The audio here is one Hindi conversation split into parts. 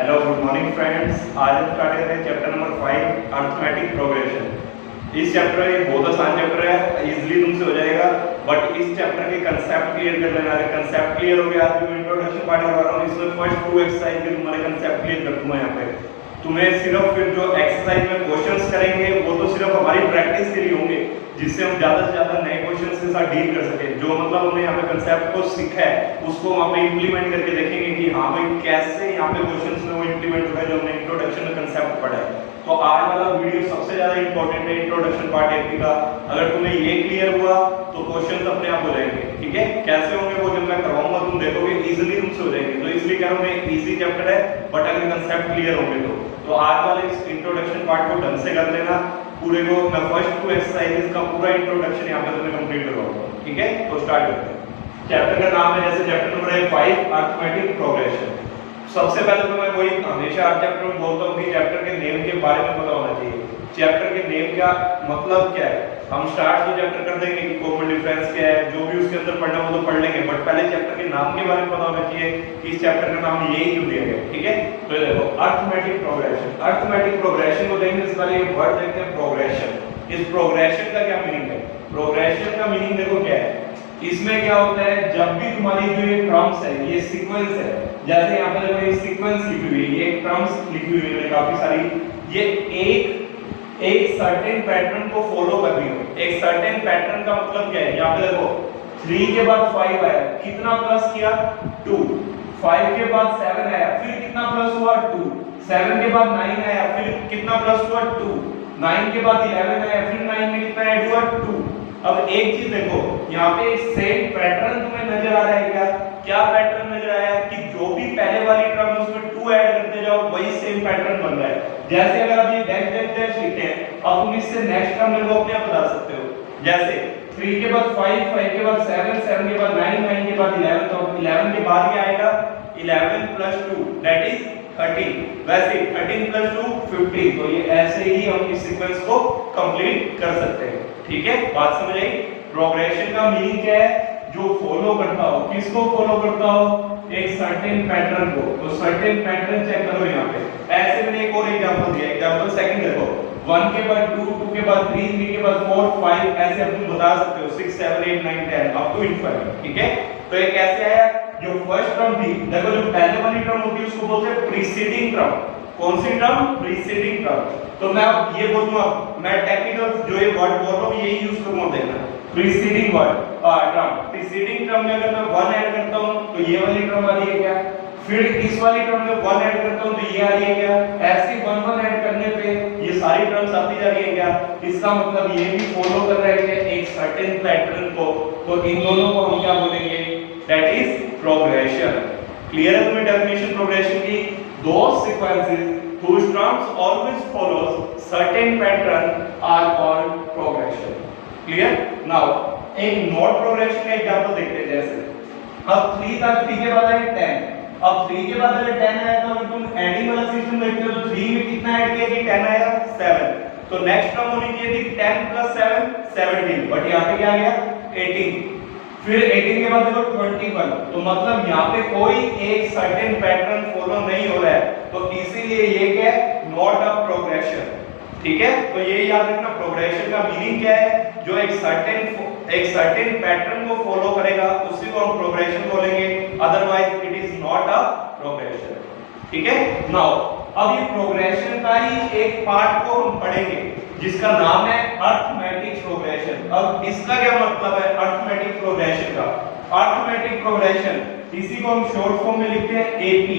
Hello good morning friends. आज हम स्टार्ट कर रहे हैं चैप्टर नंबर 5 अर्थमेटिक प्रोग्रेशन। इस चैप्टर ये बहुत आसान चैप्टर है, इजीली तुमसे हो जाएगा। बट इस चैप्टर के कंसेप्ट क्लियर कर लेना है। कंसेप्ट क्लियर हो गया, आज मैं इंट्रोडक्शन पार्ट करवा रहा हूं। इसमें फर्स्ट 2 एक्सरसाइज के तुम्हारे कंसेप्ट क्लियर कर दूंगा। यहाँ पे तुम्हें सिर्फ फिर जो एक्सरसाइज में क्वेश्चंस करेंगे वो तो सिर्फ हमारी प्रैक्टिस के लिए होंगे, जिससे हम ज्यादा से ज्यादा नए क्वेश्चंस के साथ डील कर सके। जो मतलब हमने यहाँ पे कंसेप्ट को सीखा है उसको वहाँ पे इंप्लीमेंट करके देखेंगे कि हाँ भाई कैसे यहाँ पे क्वेश्चंस में वो इंप्लीमेंट होगा जो हमने इंट्रोडक्शन में कंसेप्ट पढ़ा है। तो आज वाला वीडियो सबसे ज्यादा इंपॉर्टेंट है, इंट्रोडक्शन पार्ट एपी का। अगर तुम्हें ये क्लियर हुआ तो क्वेश्चंस अपने आप हो जाएंगे। ठीक है, कैसे होंगे वो जब मैं करवाऊंगा तुम देखोगे इजीली तुमसे हो जाएंगे। तो इसलिए कह रहा हूँ मैं इजी चैप्टर है, बट अगर कंसेप्ट क्लियर होंगे तो आज वाले इस इंट्रोडक्शन पार्ट को ढंग से कर लेना। पूरे को मैं फर्स्ट 2 एक्सरसाइजेस का पूरा इंट्रोडक्शन यहाँ पे तुम्हें कंप्लीट करवाऊंगा। ठीक है, तो स्टार्ट करते हैं। चैप्टर का नाम है जैसे चैप्टर नंबर 5 अर्थमेटिक प्रोग्रेशन। सबसे पहले तो मैं वही हमेशा हर चैप्टर में बोलता हूँ कि चैप्टर के नेम के बारे में पता होना चाहिए। चैप्टर के नेम का मतलब क्या है। हम स्टार्ट तो चैप्टर कर देंगे कि कॉमन डिफरेंस क्या है, जो भी उसके अंदर पढ़ना वो तो पढ़ लेंगे, बट पहले चैप्टर के नाम के बारे में पता होना चाहिए कि इस चैप्टर का नाम यही क्यों दिया गया। ठीक है, तो ये देखो अर्थमेटिक प्रोग्रेशन। अर्थमेटिक प्रोग्रेशन को देखने से पहले एक वर्ड देखते हैं प्रोग्रेशन। इस प्रोग्रेशन का क्या मीनिंग है? प्रोग्रेशन का मीनिंग देखो क्या है। इसमें क्या होता है, जब भी तुम्हारी जो ये टर्म्स है, ये सीक्वेंस है, जैसे यहाँ पे देखो ये सीक्वेंस लिखी हुई है, ये टर्म्स लिखी हुई है काफी सारी, ये एक सर्टेन पैटर्न को फॉलो कर रही हो। एक सर्टेन पैटर्न का मतलब क्या है, यहाँ पे देखो 3 के बाद 5 आया, कितना प्लस किया 2, 5 के बाद 7 आया, फिर कितना प्लस हुआ 2, 7 के बाद 9 आया, फिर कितना प्लस हुआ 2, 9 के बाद 11 आया, फिर 9 में कितना ऐड हुआ 2। अब एक चीज देखो, यहाँ पे एक सेम पैटर्न तुम्हें नजर आ रहा है क्या? क्या पैटर्न नजर आया कि जो भी पहले वाली टर्म है उसमें 2 ऐड करते जाओ, वही सेम पैटर्न बन रहा है। जैसे अगर आप ये डैश डैश डैश लिखते हैं, अब तुम इससे नेक्स्ट टर्म मेरे को अपने आप बता सकते हो। जैसे 3 के बाद 5, 5 के बाद 7, 7 के बाद 9, 9 के बाद 11, तो 11 के बाद क्या आएगा 11 + 2 दैट इज 13। वैसे 13 + 2 15। तो ये ऐसे ही हम इस सीक्वेंस को कंप्लीट कर सकते हैं। ठीक है, बात समझ आई? प्रोग्रेशन का मीनिंग क्या है? जो फॉलो करता हो, किसको फॉलो करता हो? एक सर्टेन पैटर्न को। तो सर्टेन पैटर्न चेक करो यहाँ पे। ऐसे मैंने एक और एग्जांपल दिया, एग्जांपल सेकंड देखो, 1 के बाद 2, 2 के बाद 3, 3 के बाद 4, 5, ऐसे अब तुम बता सकते हो 6, 7, 8, 9, 10 अप टू इनफिनिटी। ठीक है, तो ये कैसे आया? जो फर्स्ट टर्म थी, देखो जो पहले वाली टर्म होती है उसको बोलते हैं प्रीसीडिंग टर्म। कौन सी टर्म? Preceding term. तो मैं अब ये बोलूंगा, मैं टेक्निकल जो ये वर्ड बोल रहा हूं यही यूज करूंगा, देखना preceding word term. Preceding term में अगर मैं 1 ऐड करता हूं तो ये वाली टर्म आ रही है क्या? फिर इस वाली टर्म में 1 ऐड करता हूं तो ये आ रही है क्या? ऐसे 1 1 ऐड करने पे ये सारी टर्म्स आती जा रही है क्या? इसका मतलब ये भी फॉलो कर रहे हैं एक सर्टेन पैटर्न को। तो इन दोनों को हम क्या बोलेंगे? That is progression. क्लियर है तुम्हें डेफिनेशन प्रोग्रेशन की? Those sequences whose terms always follows certain pattern are called progression. Clear? Now एक नोट प्रोग्रेशन का एग्जांपल देखते हैं। जैसे अब 3 था, 3 के बाद आया 10। अब 3 के बाद अगर 10 आया तो तुम एडिंग वाला सिस्टम देखते हो तो 3 में कितना ऐड किया कि 10 आया 7। तो नेक्स्ट टर्म होनी चाहिए थी 10 + 7 17, बट यहाँ पे क्या आ गया 18। फिर 18 के बाद देखो 21। तो मतलब यहाँ पे कोई एक सर्टेन पैटर्न फॉलो नहीं हो रहा है, तो इसीलिए ये क्या है? Not a progression. ठीक है, तो ये याद रखना प्रोग्रेशन का मीनिंग क्या है? जो एक सर्टेन पैटर्न को फॉलो करेगा उसी को हम प्रोग्रेशन बोलेंगे, otherwise it is not a progression. ठीक है, नाउ अब ये प्रोग्रेशन का ही एक पार्ट को हम पढ़ेंगे जिसका नाम है अर्थमेटिक प्रोग्रेशन। अब इसका क्या मतलब है अर्थमेटिक प्रोग्रेशन का? अर्थमेटिक प्रोग्रेशन इसी को हम शॉर्ट फॉर्म में लिखते हैं एपी।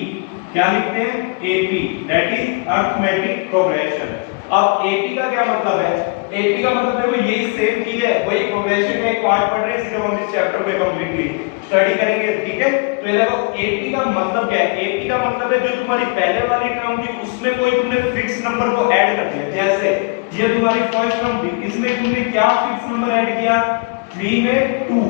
क्या लिखते हैं? AP, that is arithmetic progression. अब एपी का क्या मतलब है? एपी का मतलब देखो यही सेम चीज है, वही प्रोग्रेशन का एक पार्ट पढ़ रहे हैं, सिर्फ हम इस चैप्टर में कंप्लीटली स्टडी करेंगे। ठीक है, तो ये देखो एपी का मतलब क्या है? एपी का मतलब है जो तुम्हारी पहले वाली टर्म थी उसमें कोई तुमने फिक्स नंबर को ऐड कर दिया। जैसे ये तुम्हारी फर्स्ट टर्म थी, इसमें तुमने क्या फिक्स नंबर ऐड किया? 3 में 2,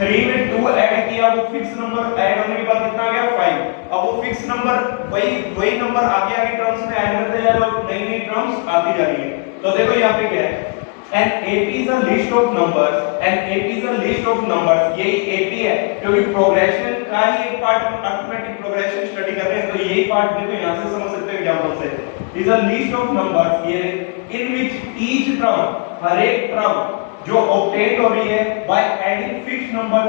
3 में 2 ऐड किया, वो फिक्स नंबर ऐड होने के बाद कितना आ गया 5। अब वो फिक्स नंबर वही नंबर आगे आगे टर्म्स में ऐड करते जा रहे हो, नई नई टर्म्स आती जा रही है। तो देखो यहाँ पे क्या है, and AP is a list of numbers and AP is a list of numbers, यही AP है क्योंकि प्रोग्रेशन का ही एक पार्ट अरिथमेटिक प्रोग्रेशन स्टडी कर रहे हैं, तो यही पार्ट देखो यहाँ से समझ सकते हो एग्जांपल से is a list of numbers ये in which each term, हर एक टर्म जो ऑब्टेन हो रही है by adding fixed number,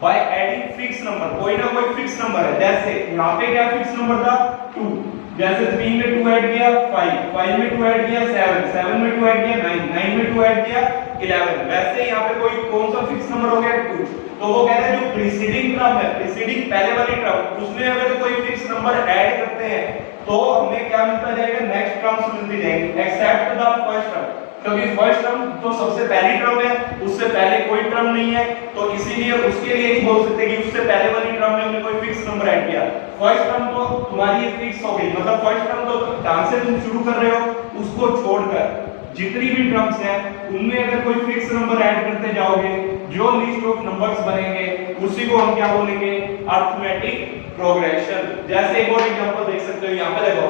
by adding fixed number, कोई ना कोई फिक्स नंबर है, जैसे यहाँ पे क्या फिक्स नंबर था 2, जैसे 3 में 2 ऐड किया 5, 5 में 2 ऐड किया 7, 7 में 2 ऐड किया 9, 9 में 2 ऐड किया 11, वैसे यहाँ पे कोई कौन सा फिक्स नंबर हो गया 2, तो वो कह रहे हैं जो प्रीसीडिंग टर्म है, प्रीसीडिंग पहले वाली टर्म, उसमें अगर कोई फिक्स नंबर ऐड करते हैं तो हमें क्या मिलता जाएगा, नेक्स्ट टर्म्स मिलती जाएंगी एक्सेप्ट द फर्स्ट टर्म, क्योंकि फर्स्ट टर्म तो सबसे पहली टर्म है, उससे पहले कोई टर्म नहीं है, तो इसीलिए उसके लिए नहीं बोल सकते कि उससे पहले वाली टर्म में हमने कोई फिक्स नंबर ऐड किया, फर्स्ट टर्म तो तुम्हारी ये फिक्स हो गई, मतलब फर्स्ट टर्म तो जहां से तुम शुरू कर रहे हो उसको छोड़कर जितनी भी टर्म्स हैं उनमें अगर कोई फिक्स नंबर ऐड करते जाओगे, जो लिस्ट ऑफ नंबर्स बनेंगे उसी को हम क्या बोलेंगे, अरिथमेटिक प्रोग्रेशन। जैसे एक और एग्जांपल देख सकते हो, यहाँ पे देखो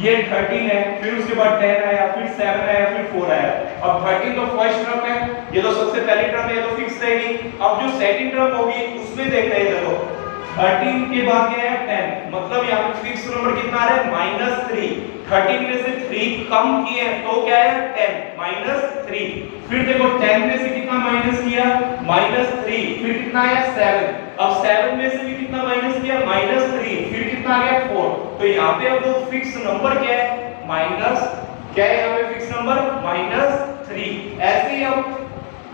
ये 13 है, फिर उसके बाद 10 आया, फिर 7 आया, फिर 4 आया। अब 13 तो फर्स्ट टर्म है, ये तो सबसे पहली टर्म है, ये तो फिक्स रहेगी। अब जो सेकंड टर्म होगी उसमें देखते हैं, देखो 13 के बाद क्या है 10, मतलब यहाँ पे फिक्स नंबर कितना आ रहा है -3, 13 में से 3 कम किए हैं तो क्या है 10 -3, फिर देखो 10 में से कितना माइनस किया -3, फिर कितना आया 7, अब 7 में से भी कितना माइनस किया -3, फिर कितना आ गया 4, तो यहाँ पे अब वो फिक्स नंबर क्या है माइनस, क्या है यहाँ पे फिक्स नंबर -3। ऐसे ही अब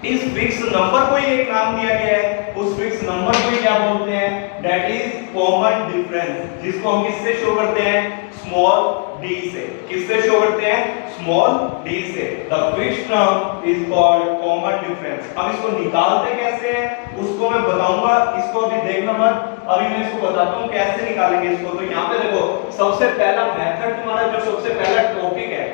इस फिक्स नंबर को ही एक नाम दिया गया है, उस फिक्स नंबर को ही क्या बोलते हैं, दैट इज कॉमन डिफरेंस, जिसको हम किससे शो करते हैं, स्मॉल d से, किससे शो करते हैं, स्मॉल d से। The fixed term is called common difference. अब इसको निकालते कैसे हैं उसको मैं बताऊंगा, इसको अभी देखना मत, अभी मैं इसको बताता हूं कैसे निकालेंगे इसको। तो यहाँ पे देखो सबसे पहला मेथड तुम्हारा, जो सबसे पहला टॉपिक है,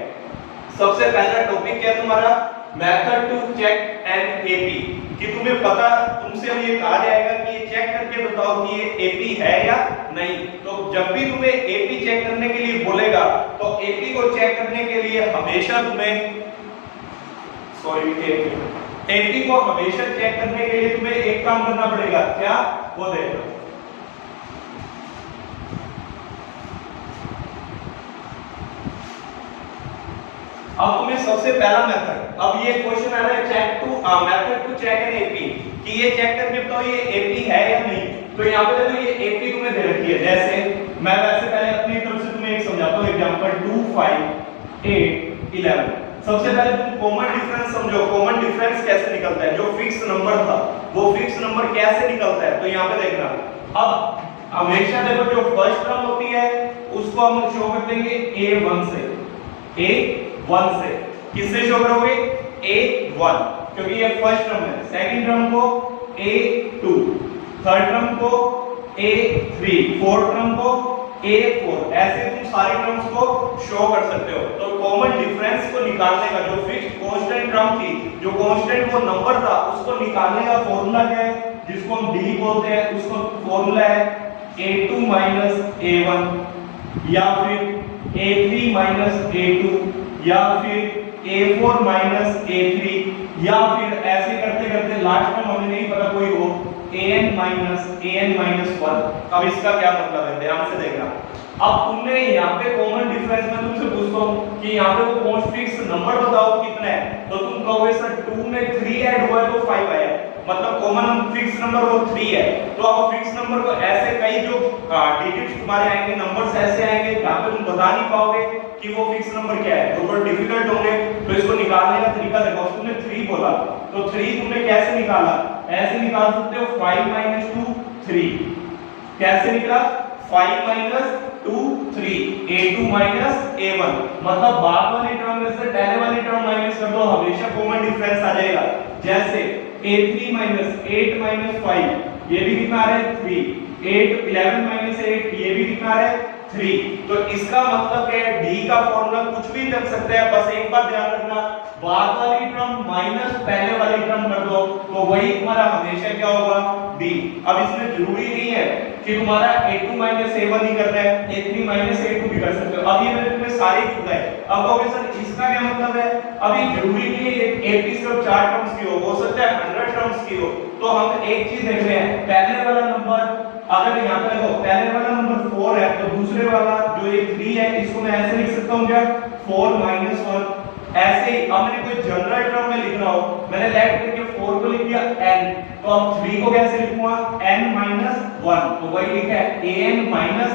सबसे पहला टॉपिक क्या है तुम्हारा, method to check an AP, कि तुम्हें पता, तुमसे अब ये कहा जाएगा कि ये चेक करके बताओ कि ये एपी है या नहीं। तो जब भी तुम्हें एपी चेक करने के लिए बोलेगा तो एपी को चेक करने के लिए हमेशा तुम्हें, एपी को हमेशा चेक करने के लिए तुम्हें एक काम करना पड़ेगा, क्या, वो देखो अब तुम्हें सबसे पहला मेथड, अब ये क्वेश्चन आ रहा है check to method to check an AP, कि ये चेक करके बताओ ये एपी है या नहीं। तो यहाँ पे देखो ये एपी तुम्हें दे रखी है, जैसे मैं वैसे पहले अपनी तरफ से तुम्हें एक समझाता हूँ एग्जांपल 2 5 8 11। सबसे पहले तुम कॉमन डिफरेंस समझो, कॉमन डिफरेंस कैसे निकलता है, जो फिक्स नंबर था वो फिक्स नंबर कैसे निकलता है। तो यहाँ पे देखना, अब हमेशा देखो जो फर्स्ट टर्म होती है उसको हम शो कर देंगे a1 से, a1 से, किससे शो करोगे, a1, क्योंकि ये फर्स्ट टर्म है, सेकंड टर्म को a2, थर्ड टर्म को a3, फोर्थ टर्म को a4, ऐसे तुम सारी टर्म्स को शो कर सकते हो। तो कॉमन डिफरेंस को निकालने का, जो फिक्स्ड कांस्टेंट टर्म थी, जो कांस्टेंट वो नंबर था, उसको निकालने का फॉर्मूला क्या है, जिसको हम d बोलते हैं, उसको फॉर्मूला है a2 a1, या फिर a3 a2, या फिर a4 a3, या फिर ऐसे करते करते लास्ट में हमें नहीं पता कोई हो an 1। अब इसका क्या मतलब है, ध्यान से देखना। अब तुमने यहाँ पे कॉमन डिफरेंस में तुमसे पूछता हूँ कि यहाँ पे वो कौन फिक्स नंबर बताओ कितना है, तो तुम कहोगे सर 2 में 3 ऐड हुआ है तो 5 आया, मतलब कॉमन फिक्स नंबर वो 3 है। तो अब फिक्स नंबर को ऐसे कई जो डिजिट्स तुम्हारे आएंगे, नंबर्स ऐसे आएंगे जहाँ पे तुम बता नहीं पाओगे कि वो फिक्स नंबर क्या है, तो थोड़ा डिफिकल्ट होंगे। तो इसको निकालने का तरीका देखो, तुमने 3 बोला तो 3 तुमने कैसे निकाला, ऐसे निकाल सकते हो 5 - 2 3, कैसे निकला 5 - 2 3, a2 - a1, मतलब बाद वाली टर्म में से पहले वाली टर्म माइनस कर दो, हमेशा कॉमन डिफरेंस आ जाएगा। जैसे a3 - 8 - 5, ये भी कितना आ रहा है 3, 8 11 - 8, ये भी कितना आ रहा है 3। तो इसका मतलब क्या है, d का फॉर्मूला कुछ भी लग सकता है, बस एक बात ध्यान रखना, बाद वाली टर्म माइनस पहले वाली टर्म कर दो, तो वही तुम्हारा हमेशा क्या होगा, D। अब इसमें जरूरी नहीं है कि तुम्हारा A2 माइनस A1 ही करना है, A3 माइनस A2 भी कर सकते हो। अब ये मैंने तुम्हें सारे लिखा है। अब कहोगे सर इसका क्या मतलब है? अब ये जरूरी नहीं है AP सिर्फ 4 टर्म्स की हो सकता है 100 टर्म्स की हो। तो हम एक चीज देख रहे हैं, पहले वाला नंबर अगर यहाँ पे देखो पहले वाला नंबर 4 है तो दूसरे वाला जो ये 3 है इसको मैं ऐसे लिख सकता हूँ क्या 4 माइनस 1। ऐसे ही अब मैंने कोई जनरल टर्म में लिख रहा हो, मैंने लेट करके 4 को लिख दिया n, तो अब 3 को कैसे लिखूंगा n माइनस 1, तो वही लिखा है an माइनस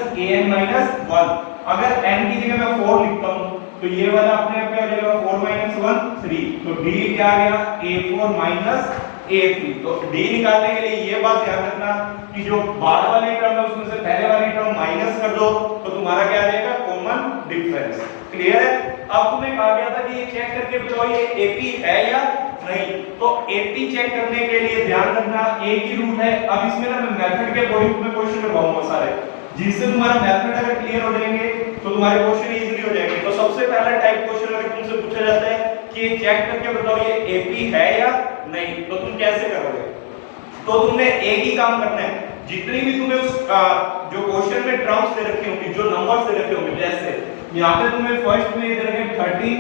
1। अगर n की जगह मैं 4 लिखता हूँ तो ये वाला अपने आप क्या हो जाएगा 4 माइनस 1 3, तो d क्या आ गया a4 माइनस a3। तो d निकालने के लिए ये बात ध्यान रखना कि जो बाद वाली टर्म है उसमें से पहले वाली टर्म माइनस कर दो तो तुम्हारा क्या आ जाएगा कॉमन डिफरेंस। क्लियर है? अब तुम्हें कहा गया था कि ये चेक करके बताओ ये AP है या नहीं, तो AP चेक करने के लिए ध्यान रखना एक ही रूट है। अब इसमें ना मैं मेथड के अकॉर्डिंग तुम्हें क्वेश्चन करवाऊंगा सारे, जिससे तुम्हारा मेथड अगर क्लियर हो जाएंगे तो तुम्हारे क्वेश्चन इजीली हो जाएंगे। तो सबसे पहला टाइप क्वेश्चन अगर तुमसे पूछा जाता है कि ये चेक करके बताओ ये AP है या नहीं, तो तुम कैसे करोगे? तो तुमने एक ही काम करना है, जितनी भी तुम्हें उस जो क्वेश्चन में टर्म्स दे रखे होंगे, जो नंबर्स दे रखे होंगे, जैसे यहाँ पे तुम्हें फर्स्ट में दे रखे 13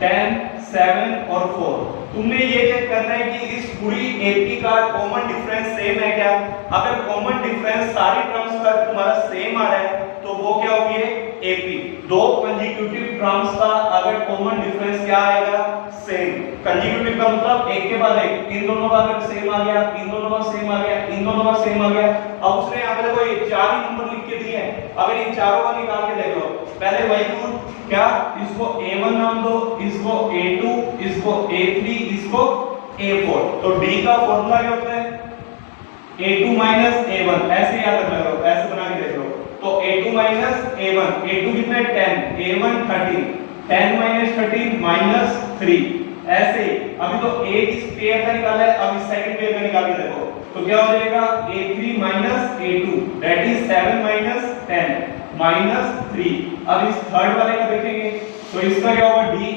10 7 और 4, तुमने ये चेक करना है कि इस पूरी AP का कॉमन डिफरेंस सेम है क्या। अगर कॉमन डिफरेंस सारी टर्म्स का तुम्हारा सेम आ रहा है तो वो क्या होगी AP। दो कंसेक्यूटिव टर्म्स का अगर कॉमन डिफरेंस क्या आएगा सेम, कंसेक्यूटिव का मतलब एक के बाद एक, इन दोनों का अगर सेम आ गया, इन दोनों का सेम आ गया, इन दोनों का सेम आ गया। अब उसने यहाँ पे देखो ये चार ही नंबर लिख के दिए हैं, अगर इन चारों का निकाल के देख लो। पहले वही रूल क्या, इसको A1 नाम दो, इसको A2, इसको A3, इसको A4। तो D का फॉर्मूला क्या होता है A2 माइनस A1, ऐसे याद रखना करो, ऐसे बना के देख लो। तो A2 माइनस A1, A2 कितना है 10, A1 13, 10 माइनस 13 माइनस 3। ऐसे अभी तो एक इस पेयर का निकाला है, अब इस सेकंड पेयर का निकाल के देखो तो क्या हो जाएगा A3 minus A2 that is 7 minus 10 minus 3। अब इस थर्ड वाले का देखेंगे तो इसका क्या होगा D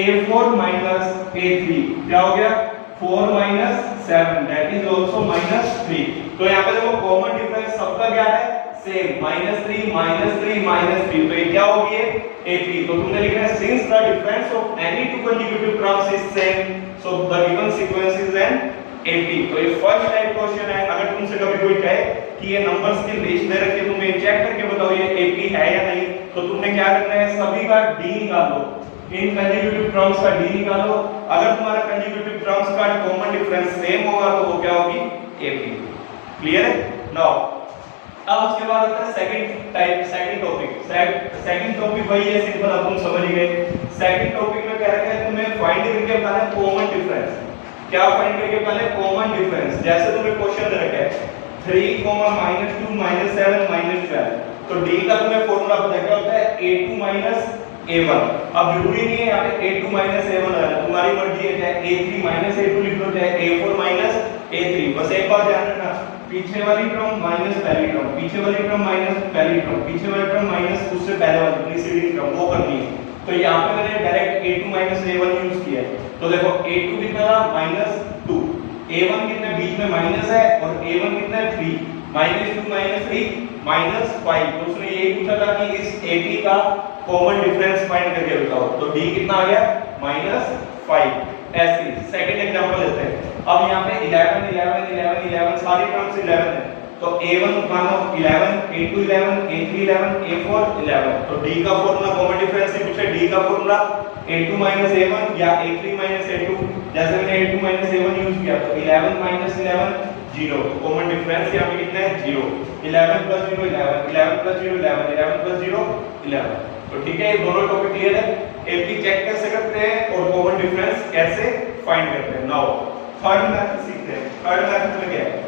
A4 माइनस A3, क्या हो गया 4 minus 7 that is also minus 3। तो यहाँ पे देखो कॉमन डिफरेंस सबका क्या है सेम, -3 -3 -3, तो ये क्या होगी A3। तो तुमने लिखना है since the difference of any two consecutive terms is same so the given sequence is an AP। तो ये फर्स्ट टाइप क्वेश्चन है। अगर तुमसे कभी कोई कहे कि ये नंबर्स की लिस्ट दे रखी है, तुम्हें चेक करके बताओ ये AP है या नहीं, तो तुमने क्या करना है सभी का D निकाल लो, इन कंसेक्यूटिव टर्म्स का D निकालो। अगर तुम्हारा कंसेक्यूटिव टर्म्स का कॉमन डिफरेंस सेम होगा तो वो क्या होगी AP। क्लियर है? नाउ अब उसके बाद आता है second type, second topic. Second topic वही है सिंपल, अब तुम समझ गए। सेकंड टॉपिक में क्या रखा है तुम्हें फाइंड करके बताना है कॉमन डिफरेंस। क्या फाइंड करके बताना है कॉमन डिफरेंस। जैसे तुम्हें क्वेश्चन दे रखा है 3, -2 -7 -12, तो D का तुम्हें फार्मूला पता क्या होता है A2 माइनस A1। अब जरूरी नहीं है यहाँ पे A2 माइनस A1 रहना, तुम्हारी मर्जी है, चाहे A3 माइनस A2 लिख लो, चाहे A4 माइनस A3। बस एक बात ध्यान रखना, पीछे वाली टर्म माइनस पहली टर्म, पीछे वाली टर्म माइनस पहली टर्म, पीछे वाली टर्म माइनस उससे पहले वाली प्रीसीडिंग टर्म, वो करनी है। तो यहाँ पे मैंने direct A2 minus A1 use किया है। तो देखो A2 कितना था -2, A1 कितने बीच में माइनस है और A1 कितना है 3, -2 -3 -5। तो उसने ये पूछा था कि इस AP का कॉमन डिफरेंस फाइंड करके बताओ, तो D कितना आ गया -5। ऐसे सेकंड एग्जांपल लेते हैं। अब यहाँ पे 11 11 11 11 सारी टर्म्स 11 है, तो A1 मानो 11, A2 11, A3 11, A4 11। तो D का फॉर्मूला कॉमन डिफरेंस से पूछे, D का फॉर्मूला A2 A1 या A3 A2। जैसे मैंने A2 A1 यूज किया तो 11 -11 0, कॉमन डिफरेंस यहाँ पे कितना है 0। 11 + 0 11, 11 + 0 11, 11 + 0 11। तो ठीक है, ये दोनों टॉपिक क्लियर है। AP चेक कैसे करते हैं और कॉमन डिफरेंस कैसे फाइंड करते हैं। नाउ थर्ड मेथड सीखते हैं। थर्ड मेथड में क्या है,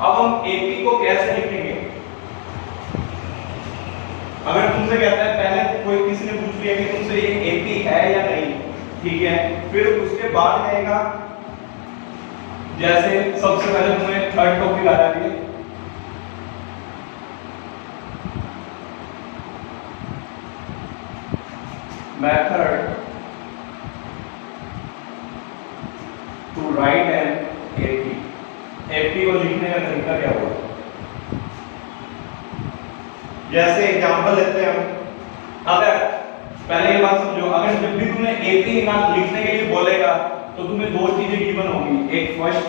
अब हम AP को कैसे लिखेंगे। अगर तुमसे कहता है, पहले कोई किसी ने पूछ लिया कि तुमसे ये AP है या नहीं, ठीक है, फिर उसके बाद आएगा, जैसे सबसे पहले तुम्हें थर्ड टॉपिक आ रहा है method to write an AP। AP को जैसे एग्जांपल लेते हैं हम, अगर पहले ये बात समझो, अगर जब भी तुम्हें एपी लिखने के लिए बोलेगा तो तुम्हें दो चीजें गिवन होगी, एक फर्स्ट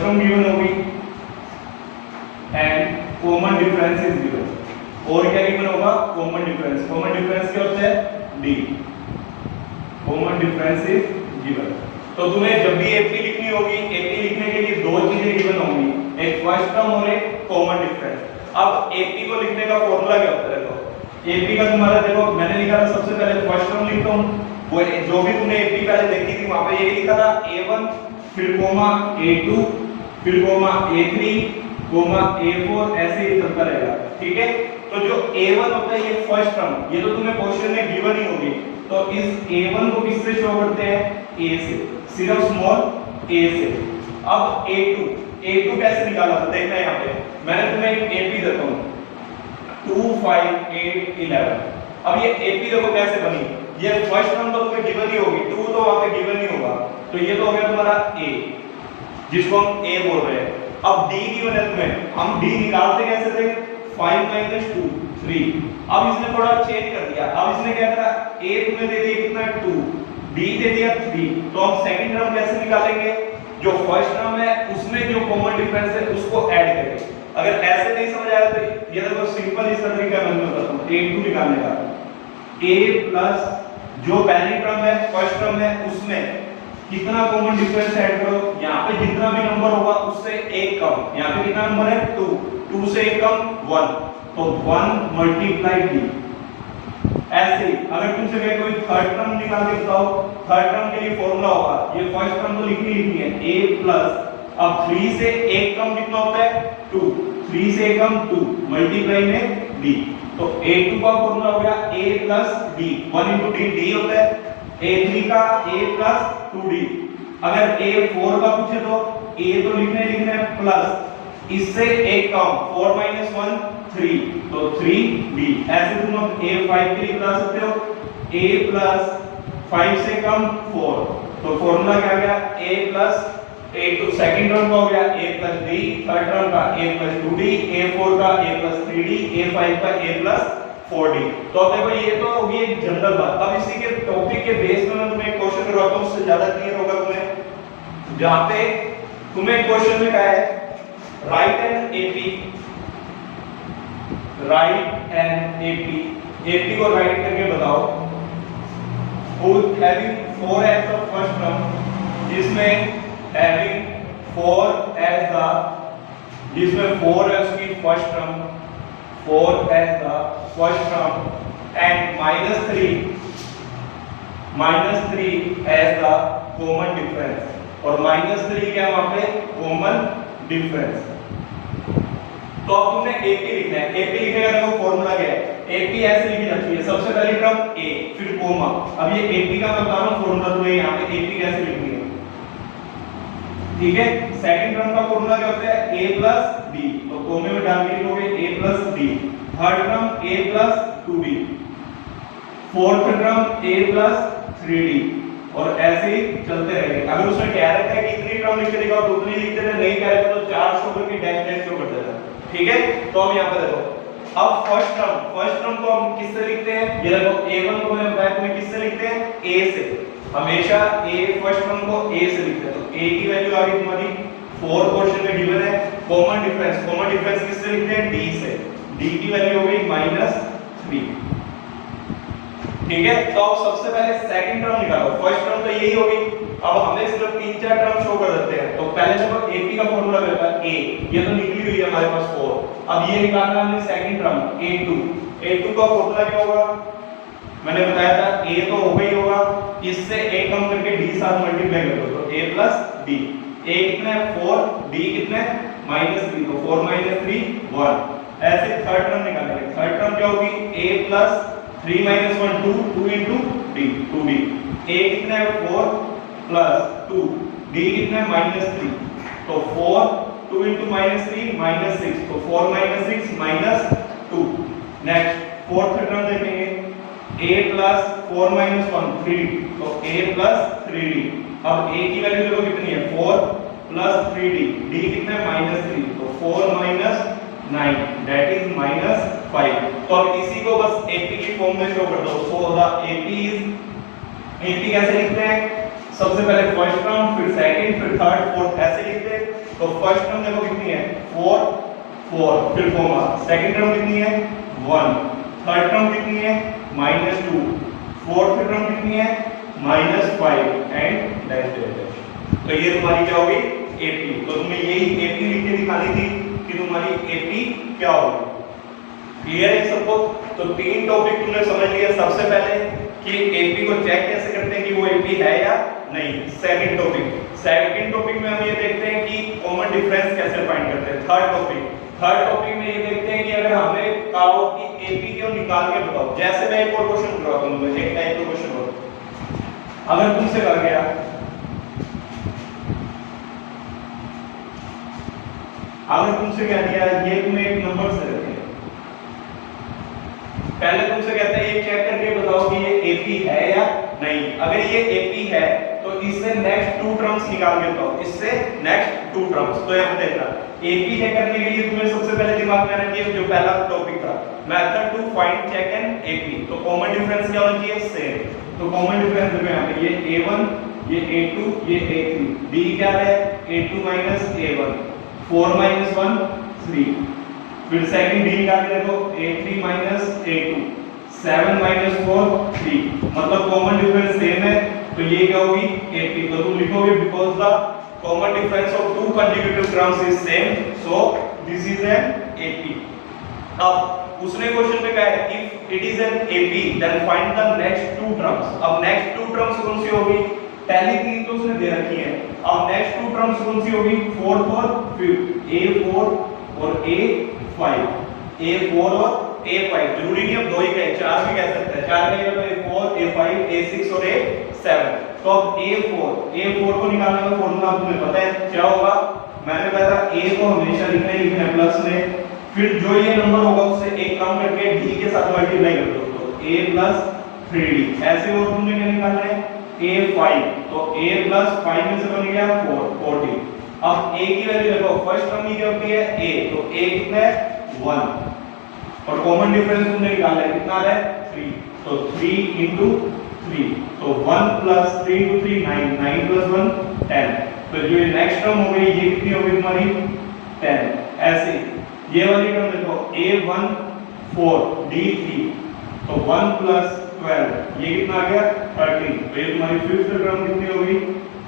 टर्म गिवन होगी and common difference is given. और क्या गिवन होगा? Common difference. कॉमन डिफरेंस क्या होता है? D. Common difference is given. तो तुम्हें जब भी एपी लिखनी होगी, एपी लिखने के लिए दो चीजें गिवन होंगी, एक फर्स्ट टर्म और एक कॉमन डिफरेंस। अब एपी को लिखने का फॉर्मूला क्या होता है? देखो एपी का तुम्हारा, देखो मैंने लिखा था सबसे पहले फर्स्ट टर्म लिखता हूं, वो जो भी तुमने एपी पहले देखी थी वहां पे ये लिखा था a1 फिर कोमा a2 फिर कोमा a3 कोमा a4, ऐसे ही चलता रहेगा। ठीक है, तो जो a1 होता है ये फर्स्ट टर्म, ये तो तुम्हें क्वेश्चन में गिवन ही होगी। तो इस a1 को किससे शो करते हैं? a से, सिर्फ स्मॉल a से। अब a2 कैसे निकाला था देखना है। यहाँ पे मैंने तुम्हें एक एपी देता हूँ 2 5 8 11। अब ये एपी देखो कैसे बनी, ये फर्स्ट टर्म तो तुम्हें गिवन ही होगी, 2 तो वहां पे गिवन ही होगा, तो ये तो हो गया तुम्हारा a, जिसको हम a बोल रहे हैं। अब d गिवन है तुम्हें, हम d निकालते कैसे थे? 5 - 2 3। अब इसने थोड़ा चेंज कर दिया, अब इसने क्या करा, a तुम्हें दे दिया कितना 2, d दे दिया 3, तो हम सेकंड टर्म कैसे निकालेंगे? जो फर्स्ट टर्म है उसमें जो कॉमन डिफरेंस है उसको ऐड करेंगे। अगर ऐसे नहीं समझ आया तो ये देखो सिंपल इसका तरीका मैं बताता हूं, a2 निकालने का, a प्लस जो पहली टर्म है फर्स्ट टर्म है उसमें कितना कॉमन डिफरेंस ऐड करो, यहाँ पे जितना भी नंबर होगा उससे एक कम, यहाँ पे कितना नंबर है 2, 2 से एक कम 1, तो 1 × d। ऐसे ही अगर तुमसे कहे कोई थर्ड टर्म निकाल के बताओ, थर्ड टर्म के लिए फॉर्मूला होगा, ये फर्स्ट टर्म तो लिखनी है a प्लस, अब 3 से एक कम कितना होता है 2, 3 से एक कम 2 मल्टीप्लाई में d, तो a2 का फॉर्मूला हो गया a plus d, 1 × d d होता है, a3 का a प्लस 2d। अगर a4 का पूछे तो a तो लिखने है प्लस, इससे एक कम 4 - 1 3, तो 3d। ऐसे तुम a5 के लिए बता सकते हो, a प्लस 5 से कम 4, तो फॉर्मूला क्या गया a plus a2, second term का हो गया a plus d, third term का a प्लस 2d, a4 का a प्लस 3d, a5 का a प्लस 4d। तो अब देखो ये तो होगी एक जनरल बात। अब इसी के टॉपिक के बेस में मैं तुम्हें एक क्वेश्चन करवाता हूं, उससे ज्यादा क्लियर होगा तुम्हें। जहां पे तुम्हें क्वेश्चन में क्या है, राइट एन AP को राइट करके बताओ, who having 4 as the first term, जिसमें having 4 as the, जिसमें 4 है उसकी first term, 4 as the first term and -3 as the common difference, और -3 क्या वहां पे कॉमन डिफरेंस। तो अब तुमने एपी लिखना है, एपी लिखने का देखो फॉर्मूला क्या है, एपी ऐसे लिखी जाती है, सबसे पहली टर्म a फिर कोमा। अब ये एपी का मैं बता रहा हूं फॉर्मूला, तुम्हें यहां पे एपी कैसे लिखनी है। ठीक है, सेकंड टर्म का फॉर्मूला क्या होता है a प्लस d, तो कोमे में डाल के लिखोगे a plus d। Third term a plus 2d, fourth term a plus 3d, और ऐसे ही चलते रहेंगे। अगर उसमें कह रखा है कि इतनी टर्म लिख के दिखाओ तो उतनी लिख देना, नहीं कह रखा तो 4 शो करके डैश शो कर देना। ठीक है, तो हम यहाँ पे देखो, अब फर्स्ट टर्म को हम किससे लिखते हैं, ये देखो a1 को मैंने बताया तुम्हें किससे लिखते हैं, a से, हमेशा a फर्स्ट टर्म को a से लिखते हैं। तो a की वैल्यू आ गई तुम्हारी 4 क्वेश्चन में गिवन है। कॉमन डिफरेंस किससे लिखते हैं, d से, d की वैल्यू हो गई -3। ठीक है, तो अब सबसे पहले सेकंड टर्म निकालो, फर्स्ट टर्म तो यही होगी, अब हमें सिर्फ 3-4 टर्म शो कर देते हैं। तो पहले देखो AP का फॉर्मूला क्या होता है a, ये तो निकली हुई है हमारे पास 4, अब ये निकालना हमने सेकंड टर्म a2 का फॉर्मूला क्या होगा, मैंने बताया था a तो हो गई होगा, इससे a कम करके d साथ मल्टीप्लाई कर दो, तो a प्लस d, a कितना है 4, d कितना है -3, तो 4 - 3 1। ऐसे थर्ड टर्म निकालेंगे, थर्ड टर्म क्या होगी a plus 3 - 1 2 × d 2d, a कितना है 4 प्लस 2, d कितना है -3, तो 4 2 × -3 -6, तो 4 - 6 -2। नेक्स्ट फोर्थ टर्म देखेंगे, a प्लस 4 - 1 3, तो a प्लस 3d। अब a की वैल्यू देखो कितनी है 4 प्लस 3d, d कितना है -3, तो 4 - 9 दैट इज -5। तो अब इसी को बस AP की फॉर्म में शो कर दो। सो द AP कैसे लिखते हैं? सबसे पहले फर्स्ट टर्म, फिर सेकंड, फिर थर्ड, फोर्थ, ऐसे लिखते हैं। तो फर्स्ट टर्म देखो कितनी है 4 4, फिर कॉमा, सेकंड टर्म कितनी है 1, थर्ड टर्म कितनी है -2, फोर्थ टर्म कितनी है -5 एंड डैश डैश डैश। तो ये तुम्हारी क्या होगी AP। तो तुम्हें यही AP लिख के दिखानी थी कि तुम्हारी AP क्या होगी। क्लियर है सबको? तो तीन टॉपिक तुमने समझ लिया। सबसे पहले कि AP को चेक कैसे करते हैं कि वो AP है या नहीं। सेकंड टॉपिक में हम ये देखते हैं कि कॉमन डिफरेंस कैसे फाइंड करते हैं। थर्ड टॉपिक में ये देखते हैं कि अगर हमें कहा हो कि AP को निकाल के बताओ। जैसे मैं एक और क्वेश्चन करवाता हूं, एक टाइप का क्वेश्चन हो, अगर तुमसे कहा गया कह दिया ये तुम्हें एक नंबर से रखे, पहले तुमसे कहते हैं ये चेक करके बताओ कि ये AP है या नहीं। अगर ये AP है तो इससे नेक्स्ट 2 टर्म्स निकाल के बताओ, इससे नेक्स्ट 2 टर्म्स। तो यहां पे देखना AP चेक करने के लिए तुम्हें सबसे पहले दिमाग में आना चाहिए जो पहला टॉपिक था, method to find check and AP। तो कॉमन डिफरेंस क्या होना चाहिए सेम। तो कॉमन डिफरेंस देखो यहां पे ये A1, ये A2, ये A3, D क्या है A2 A1, 4 1 3, फिर सेकंड D निकाल के देखो A3 A2, 7 4 3, मतलब कॉमन डिफरेंस सेम है। तो ये क्या होगी AP। तो तुम लिखोगे because the common difference of 2 consecutive terms is same, so this is an AP। अब उसने क्वेश्चन में कहा है if it is an AP then find the next 2 terms। अब next 2 terms कौन सी होगी? पहली तीन तो उसने दे रखी है। अब नेक्स्ट 2 टर्म्स कौन सी होगी? 4th और 5th, A4 और A5, A4 और A5। जरूरी नहीं अब 2 ही कहे, 4 भी कह सकते हैं। 4 कहेगा तो A4, A5, A6 और A7। तो अब A4 को निकालने का फॉर्मूला तुम्हें पता है क्या होगा? मैंने बताया A को हमेशा लिखना है प्लस में, फिर जो ये नंबर होगा उससे एक कम करके D के साथ मल्टीप्लाई कर दो, तो A + 3D। ऐसे और तुमने क्या निकालना है A5, तो A + 5 में से बन गया 4 40। अब A की वैल्यू देखो, फर्स्ट टर्म की क्या होती है A, तो A कितना है 1, और कॉमन डिफरेंस तुमने निकालना है कितना आ रहा है 3, तो 3 × 3, तो 1 + 3 × 3 9, 9 + 1 10। तो जो ये नेक्स्ट टर्म हो गई ये कितनी होगी तुम्हारी 10। ऐसे ये वाली टर्म देखो A1 4 D3, तो 1 + 12, ये कितना आ गया 13। तो ये तुम्हारी फिफ्थ टर्म कितनी होगी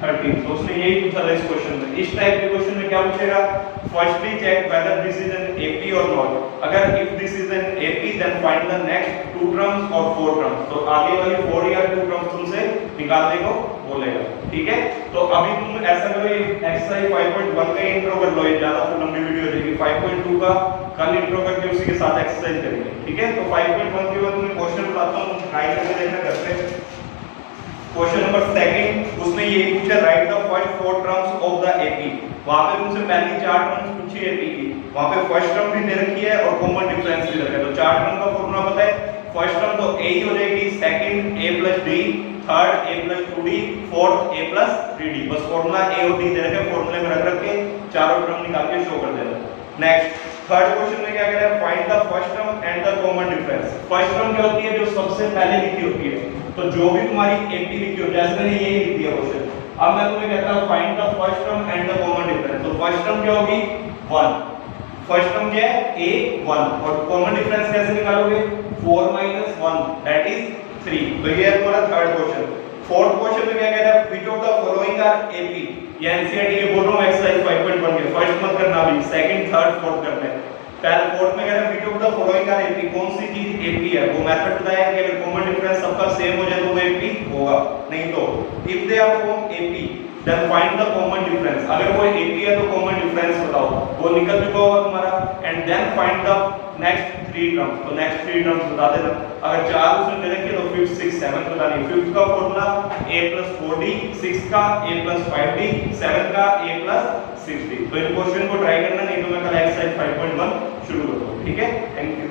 13। तो उसने यही पूछा था इस क्वेश्चन में। इस टाइप के क्वेश्चन में क्या पूछेगा? Firstly check whether this is an AP और नॉट। अगर if this is an AP then find the next 2 terms और 4 टर्म्स। तो आगे वाली 4 या 2 टर्म्स तुमसे निकालने को बोलेगा, ठीक है। तो अभी तुम ऐसा करो, एक्सरसाइज 5.1 का इंट्रो कर लो, ये ज्यादा फिर लंबी वीडियो हो जाएगी। 5.2 का कल इंट्रो करके उसी के साथ एक्सरसाइज करेंगे, ठीक है। तो 5.1 के बाद तुम्हें क्वेश्चन बताता हूं, ट्राई करके देखना घर पे। क्वेश्चन नंबर 2 उसने ये पूछा right the first 4 terms of the AP। वहां पे तुमसे पहली 4 टर्म्स पूछी AP की, वहां पे फर्स्ट टर्म भी दे रखी है और कॉमन डिफरेंस भी रखा है। तो 4 टर्म का फॉर्मूला पता है, फर्स्ट टर्म तो A ही हो जाएगी, second A + D, third A + 2D, fourth A + 3D। बस फॉर्मूला A और D दे रखे, फॉर्मूले में रख के चारों टर्म निकाल के शो कर देना। नेक्स्ट थर्ड क्वेश्चन में क्या कह रहा है? Find the first term and the common difference. First term क्या होती है? जो सबसे पहले लिखी होती है। तो जो भी तुम्हारी AP लिखी हो, जैसे मैंने ये लिख दिया क्वेश्चन, अब मैं तुम्हें कहता हूं find the first term and the common difference. तो फर्स्ट टर्म क्या होगी 1, फर्स्ट टर्म क्या है A1, और कॉमन डिफरेंस कैसे निकालोगे 4 - 1 दैट इज 3। तो ये है तुम्हारा थर्ड क्वेश्चन। फोर्थ क्वेश्चन में क्या कहता है? Which of the following are AP। ये एनसीईआरटी के बोल रहा हूं एक्सरसाइज 5.1 के, फर्स्ट मत करना, अभी सेकंड थर्ड फोर्थ करना है। पहले फोर्थ में कहता है which of the following are AP, कौन सी चीज AP है। वो मेथड बताया कि अगर कॉमन डिफरेंस सबका सेम हो जाए तो वो AP होगा, नहीं तो if they are from AP then find the common difference. अगर वो AP है तो कॉमन डिफरेंस बताओ, वो निकल चुका होगा तुम्हारा। And then find the next 3 terms. तो नेक्स्ट 3 टर्म्स बता देना। अगर 4 उसने दे रखी है तो 5th 6th 7th बतानी। 5th का फॉर्मूला A + 4D, 6th का A + 5D, 7th का A + 6D। तो इन क्वेश्चन को ट्राई करना, नहीं तो मैं कल एक्सरसाइज 5.1 शुरू करूंगा, ठीक है। Thank you.